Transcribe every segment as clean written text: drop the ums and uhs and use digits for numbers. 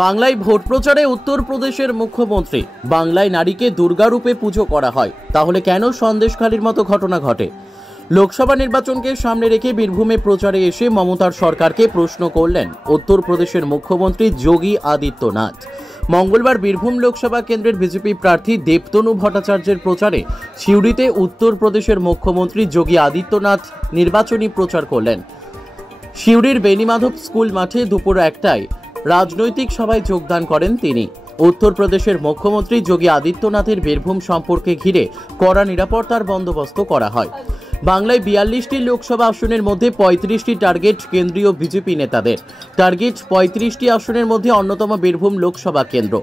বাংলায় ভোট প্রচারে উত্তরপ্রদেশের মুখ্যমন্ত্রী বাংলায় নারীকে দুর্গা রূপে পুজো করা হয়, তাহলে কেন সন্দেশখালির মতো ঘটনা ঘটে? লোকসভা নির্বাচনকে সামনে রেখে বীরভূমে প্রচারে এসে মমতার সরকারকে প্রশ্ন করলেন উত্তরপ্রদেশের মুখ্যমন্ত্রী যোগী আদিত্যনাথ। মঙ্গলবার বীরভূম লোকসভা কেন্দ্রের বিজেপি প্রার্থী দেবতনু ভট্টাচার্যের প্রচারে সিউড়িতে উত্তরপ্রদেশের মুখ্যমন্ত্রী যোগী আদিত্যনাথ নির্বাচনী প্রচার করলেন। সিউড়ির বেনিমাধব স্কুল মাঠে দুপুর 1টায় রাজনৈতিক সভায় যোগদান করেন তিনি। উত্তরপ্রদেশের মুখ্যমন্ত্রী যোগী আদিত্যনাথের বীরভূম সম্পর্কে ঘিরে কড়া নিরাপত্তার বন্দোবস্ত করা হয়। বাংলায় 42টি লোকসভা আসনের মধ্যে 35টি টার্গেট কেন্দ্রীয় বিজেপি নেতাদের। টার্গেট 35টি আসনের মধ্যে অন্যতম বীরভূম লোকসভা কেন্দ্র।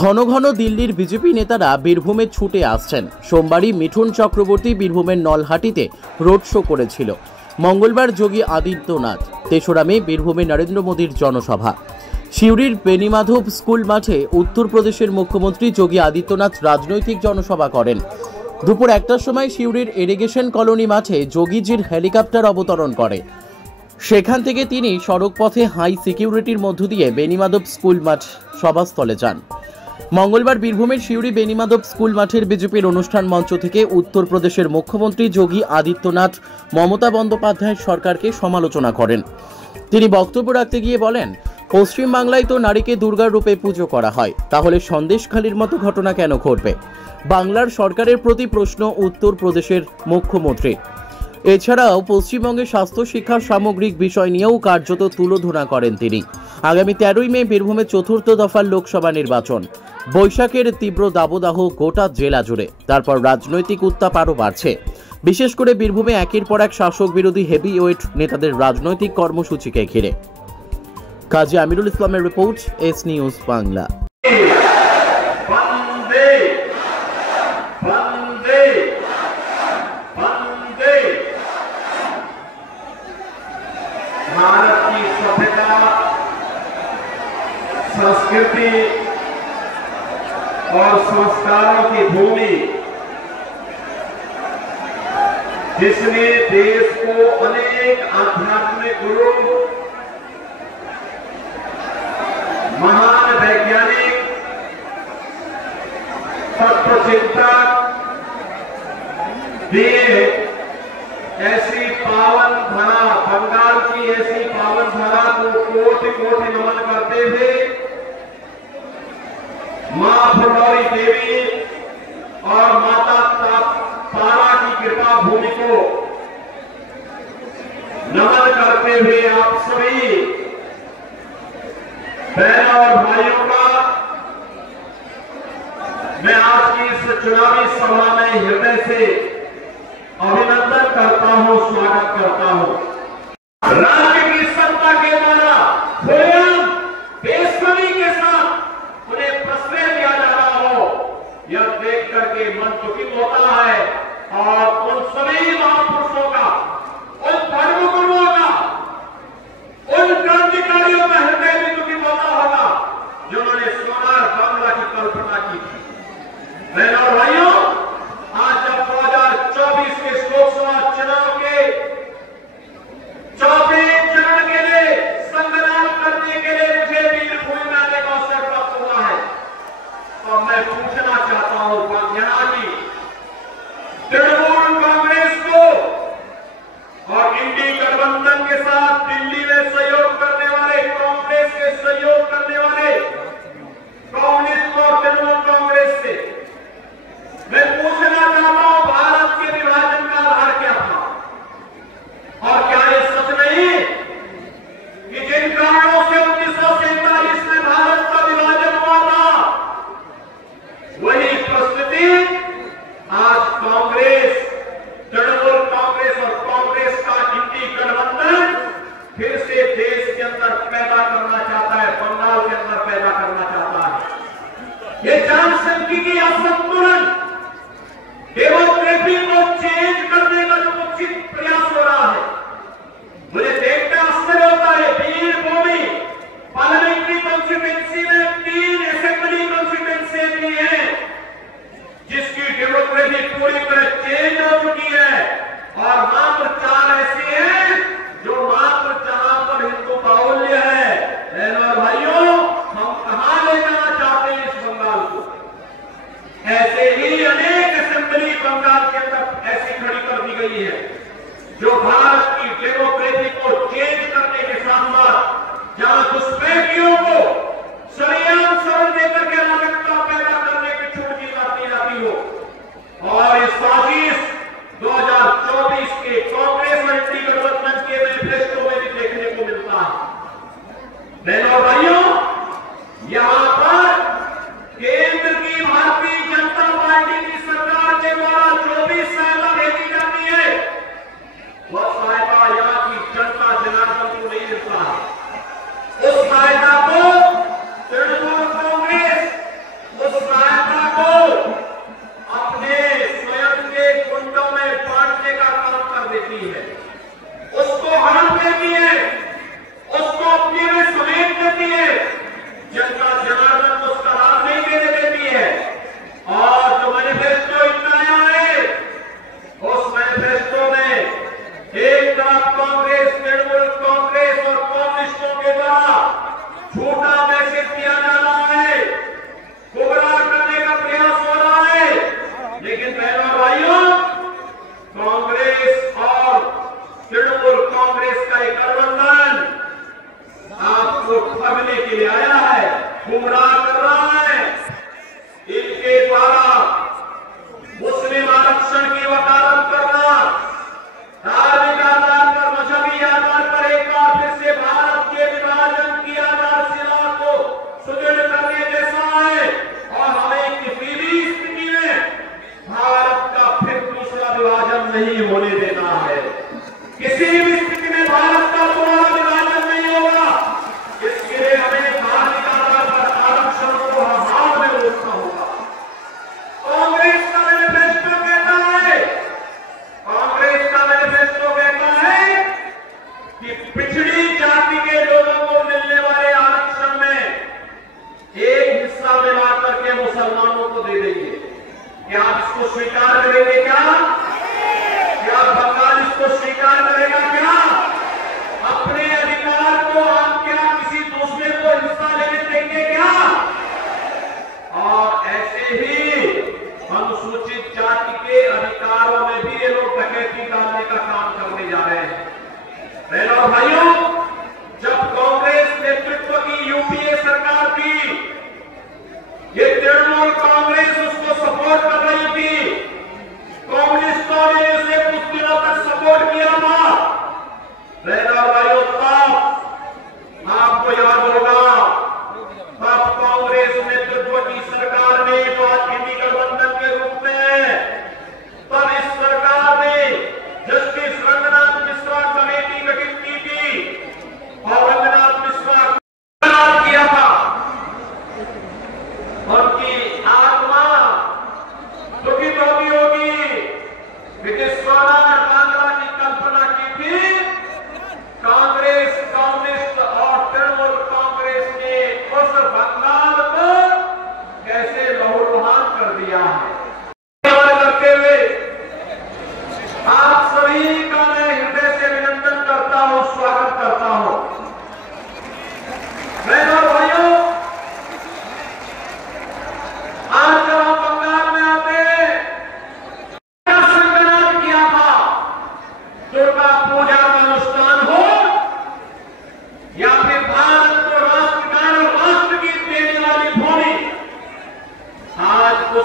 ঘন ঘন দিল্লির বিজেপি নেতারা বীরভূমে ছুটে আসছেন। সোমবারই মিঠুন চক্রবর্তী বীরভূমের নলহাটিতে রোড শো করেছিল। মঙ্গলবার যোগী আদিত্যনাথ, 3রা মে বীরভূমে নরেন্দ্র মোদীর জনসভা। সিউড়ির বেনিমাধব স্কুল মাঠে উত্তরপ্রদেশের মুখ্যমন্ত্রী যোগী আদিত্যনাথ রাজনৈতিক জনসভা করেন। দুপুর 1টার সময় সিউড়ির ইরিগেশন কলোনি মাঠে যোগীজির হেলিকপ্টার অবতরণ করে। সেখান থেকে তিনি সড়ক পথে হাই সিকিউরিটির মধ্য দিয়ে বেনিমাধব স্কুল মাঠ সভাস্থলে যান। মঙ্গলবার বীরভূমের সিউড়ি বেনিমাধব স্কুল মাঠের বিজেপির অনুষ্ঠান মঞ্চ থেকে উত্তরপ্রদেশের মুখ্যমন্ত্রী যোগী আদিত্যনাথ মমতা বন্দ্যোপাধ্যায়ের সরকারকে সমালোচনা করেন। তিনি বক্তব্য রাখতে গিয়ে বলেন, পশ্চিমবাংলায় তো নারীকে দুর্গার রূপে পুজো করা হয়, তাহলে সন্দেশখালির মতো ঘটনা কেন ঘটবে? বাংলার সরকারের প্রতি প্রশ্ন উত্তরপ্রদেশের মুখ্যমন্ত্রী। এছাড়াও পশ্চিমবঙ্গের স্বাস্থ্য শিক্ষা সামগ্রিক বিষয় নিয়েও কার্যত তুলোধনা করেন তিনি। আগামী 13ই মে বীরভূমের 4র্থ দফার লোকসভা নির্বাচন। বৈশাখের তীব্র দাবদাহ গোটা জেলা জুড়ে। তারপর রাজনৈতিক উত্তাপ আরও বাড়ছে, বিশেষ করে বীরভূমে একের পর এক শাসক বিরোধী হেভিওয়েট নেতাদের রাজনৈতিক কর্মসূচিকে ঘিরে। কাজী আমিরুল ইসলামের report, S news Bangla. Bharat की सभ्यता, संस्कृति और संस्कारों की भूमि, जिसने देश को अनेक आध्यात्मिक गुरु, महान वैज्ञानिक, तत्वचिंतक दिए, ऐसी पावन धरा, बंगाल की ऐसी पावन धरा को कोटि कोटि नमन करते हुए मां फुलौरी देवी और माता तारा की कृपा भूमि को नमन करते हुए आप सभी बहनों और भाइयों का मैं आज की इस चुनावी सभा में हृदय से अभिनंदन करता हूं, स्वागत करता हूं। राज्य की सत्ता के द्वारा बेसब्री के साथ उन्हें प्रश्रय दिया जा रहा हो, यह देख करके मन दुखित होता है। और उन सभी महापुरुषों का, उन धर्मगुरुओं का, उन क्रांतिकारियों का हृदय भी दुखित होता होगा जिन्होंने सोनार बांग्ला की कल्पना की थी। बहनों और भाइयों, आज जब 2024 के लोकसभा चुनाव के 24 चरण के लिए संग्राम करने के लिए मुझे वीरभूमि में आने का अवसर प्राप्त हुआ है, तो मैं पूछना चाहता हूं यहाँ की तृणमूल कांग्रेस को और इंडी गठबंधन के साथ दिल्ली में सहयोग करने वाले, कांग्रेस के सहयोग करने वाले कम्युनिस्ट और तृणमूल कांग्रेस से मैं पूछना चाहता हूं, भारत के विभाजन का आधार क्या था? और क्या ये सच नहीं कि जिन कारणों से 1947 में भारत का विभाजन हुआ था, वही परिस्थिति आज कांग्रेस, तृणमूल कांग्रेस और कांग्रेस का इंडी गठबंधन फिर से देश के अंदर पैदा करना चाहता है, बंगाल के अंदर पैदा करना चाहता है। ये जनसांख्यिकी असंतुलन, डेमोग्राफी को चेंज करने का जो कुछ प्रयास हो रहा है, मुझे देखकर आश्चर्य होता है। वीरभूमि पार्लियामेंट्री कॉन्स्टिट्यूएंसी में 3 असेंबली कॉन्स्टिट्यूएंसी भी है जिसकी डेमोग्राफी पूरी तरह चेंज हो चुकी है, और मात्र 4 ऐसी हैं जो मात्र जहां पर हिंदू बाहुल्य है। बहनों और भाइयों, हम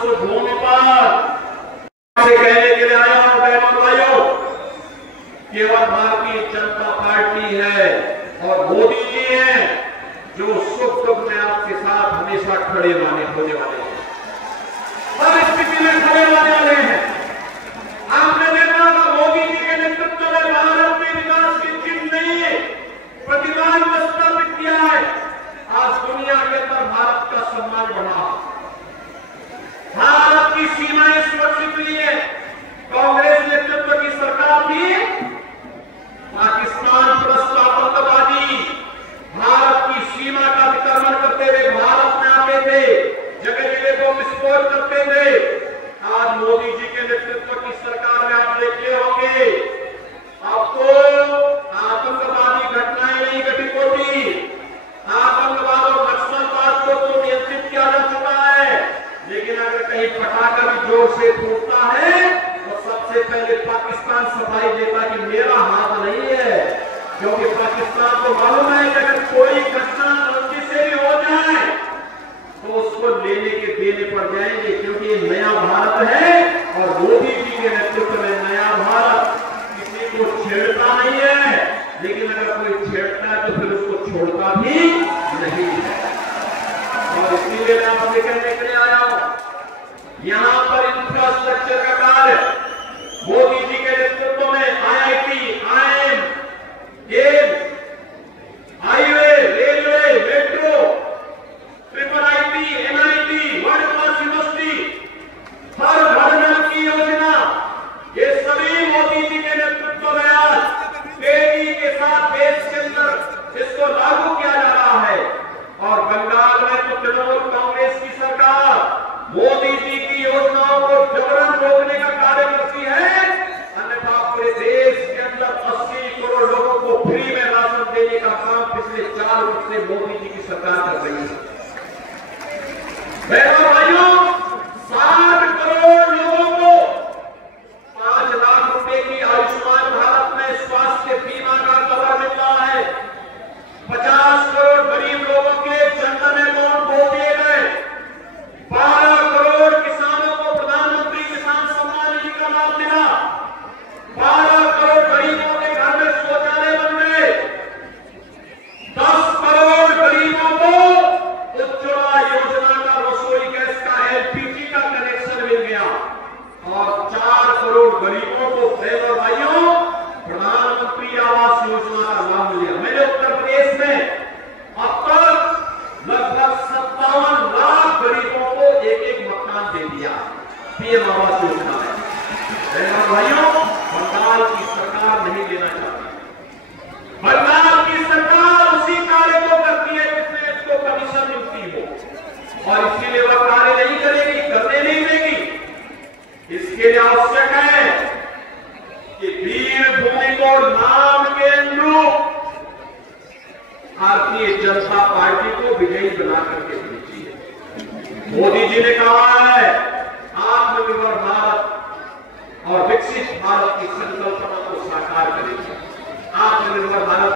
उस भूमि पर से कहने के लिए आया हूं बहनों भाइयों, केवल भारतीय जनता पार्टी है और मोदी जी हैं जो सुख दुख में आपके साथ हमेशा खड़े होने वाले हैं, हर स्थिति में खड़े होने वाले हैं। आपने देखा था मोदी जी के नेतृत्व में भारत में विकास की चिन्ह नहीं प्रतिभा को स्थापित किया है। आज दुनिया के अंदर भारत का सम्मान बढ़ा, भारत की सीमाएं सुरक्षित हुई है। कांग्रेस नेतृत्व की सरकार थी, पाकिस्तान प्रस्त आतंकवादी भारत की सीमा का अतिक्रमण करते हुए भारत में आते थे, जगह जगह को विस्फोट करते थे। आज मोदी जी के नेतृत्व की सरकार में आप देखते होंगे आपको आतंकवादी घटनाएं नहीं घटित होती, आतंकवाद और नक्सलवाद को तो नियंत्रित किया जा चुका है। लेकिन अगर कहीं पटाखा भी जोर से फूटता है तो सबसे पहले पाकिस्तान सफाई देता कि मेरा हाथ नहीं है, क्योंकि पाकिस्तान को मालूम है कि अगर कोई घटना गलती से भी हो जाए तो उसको लेने के देने पड़ जाएंगे, क्योंकि ये नया भारत है और मोदी जी के नेतृत्व में नया भारत किसी को छेड़ता नहीं है, लेकिन अगर कोई छेड़ता है तो फिर उसको छोड़ता भी नहीं है। और इसलिए मैं आपसे कहने के लिए आया हूं, यहां पर इंफ्रास्ट्रक्चर का कार्य मोदी जी के नेतृत्व में IIT, IIM, AIIMS, highway, railway, metro, IIT, NIT, world class university, हर घर नल की योजना, ये सभी मोदी जी के नेतृत्व में आज तेजी के साथ देश के अंदर इसको लागू किया जा रहा है। और बंगाल में तो तृणमूल कांग्रेस की सरकार मोदी जी की योजनाओं को जबरन रोकने का कार्य करती है, अन्यथा पूरे देश के अंदर 80 करोड़ लोगों को फ्री में राशन देने का काम पिछले 4 वर्ष से मोदी जी की सरकार कर रही है। बहनों भाइयों, 60 करोड़ लोगों को 5 लाख रुपए की आयुष्मान भारत में स्वास्थ्य बीमा का कवर मिल रहा है। 50 करोड़ गरीब लोगों के जनधन अकाउंट खोल दिए गए। 12 करोड़ किसानों को प्रधानमंत्री किसान सम्मान निधि का लाभ मिला। 12 करोड़ गरीबों के घर में शौचालय बन गए। 10 करोड़ गरीबों को उज्ज्वला योजना का रसोई गैस का LPG का कनेक्शन मिल गया और 4 करोड़ गरीबों को बहनों भाइयों प्रधानमंत्री आवास योजना का लाभ मिला। मेरे उत्तर प्रदेश में अब तक लगभग 57 लाख गरीबों को एक मकान दे दिया PM आवास योजना में। बहनों भाइयों, बंगाल की सरकार नहीं देना चाहती। बंगाल की सरकार उसी कार्य को करती है जिसमें इसको कमीशन मिलती हो, और इसीलिए वह कार्य नहीं करेगी, करने नहीं देगी। इसके लिए आवश्यक है कि वीर भूमि को नाम के अनुरूप भारतीय जनता पार्टी को विजयी बना करके भेजिए। मोदी जी ने कहा है आत्मनिर्भर भारत और विकसित भारत की संकल्पना को साकार करेंगे। आत्मनिर्भर भारत